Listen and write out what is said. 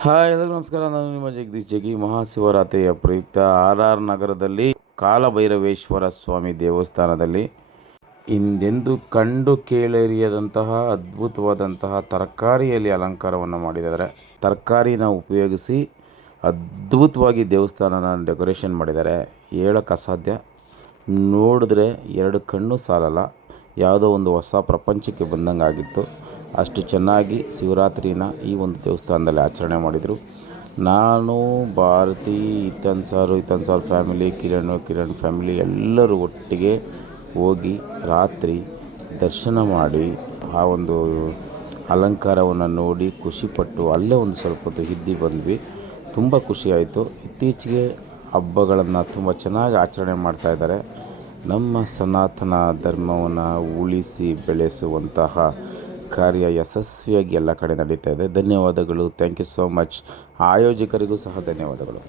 Hi ಎಲ್ಲರಿಗೂ ನಮಸ್ಕಾರ. ನಾನು ನಿಮ್ಮ ಜಗದೀಶ್ ಜಗಿ. ಮಹಾಶಿವರಾತ್ರಿಯ ಪ್ರಯುಕ್ತ ಆರ್ ನಗರದಲ್ಲಿ ಕಾಲಭೈರವೇಶ್ವರ ಸ್ವಾಮಿ ದೇವಸ್ಥಾನದಲ್ಲಿ ಹಿಂದೆಂದೂ ಕಂಡು ಕೇಳರಿಯದಂತಹ ಅದ್ಭುತವಾದಂತಹ ತರಕಾರಿಯಲ್ಲಿ ಅಲಂಕಾರವನ್ನು ಮಾಡಿದ್ದಾರೆ. ತರಕಾರಿನ ಉಪಯೋಗಿಸಿ ಅದ್ಭುತವಾಗಿ ದೇವಸ್ಥಾನನ ಡೆಕೋರೇಷನ್ ಮಾಡಿದ್ದಾರೆ. ಹೇಳೋಕ್ಕೆ ಅಸಾಧ್ಯ. ನೋಡಿದ್ರೆ ಎರಡು ಕಣ್ಣು ಸಾಲಲ್ಲ. ಯಾವುದೋ ಒಂದು ಹೊಸ ಪ್ರಪಂಚಕ್ಕೆ ಬಂದಂಗೆ ಆಗಿತ್ತು. ಅಷ್ಟು ಚೆನ್ನಾಗಿ ಶಿವರಾತ್ರಿನ ಈ ಒಂದು ದೇವಸ್ಥಾನದಲ್ಲಿ ಆಚರಣೆ ಮಾಡಿದರು. ನಾನು, Bharati, Hitan sir family, Kiran family ಎಲ್ಲರೂ ಒಟ್ಟಿಗೆ ಹೋಗಿ ರಾತ್ರಿ ದರ್ಶನ ಮಾಡಿ ಆ ಒಂದು ಅಲಂಕಾರವನ್ನು ನೋಡಿ ಖುಷಿಪಟ್ಟು ಅಲ್ಲೇ ಒಂದು ಸ್ವಲ್ಪ ಹೊತ್ತು ಇದ್ದು ಬಂದ್ವಿ. ತುಂಬ ಖುಷಿಯಾಯಿತು. ಇತ್ತೀಚೆಗೆ ಹಬ್ಬಗಳನ್ನು ತುಂಬ ಚೆನ್ನಾಗಿ ಆಚರಣೆ ಮಾಡ್ತಾಯಿದ್ದಾರೆ. ನಮ್ಮ ಸನಾತನ ಧರ್ಮವನ್ನು ಉಳಿಸಿ ಬೆಳೆಸುವಂತಹ ಕಾರ್ಯ ಯಶಸ್ವಿಯಾಗಿ ಎಲ್ಲ ಕಡೆ ನಡೀತಾ ಇದೆ. ಧನ್ಯವಾದಗಳು. Thank you so much. ಆಯೋಜಕರಿಗೂ ಸಹ ಧನ್ಯವಾದಗಳು.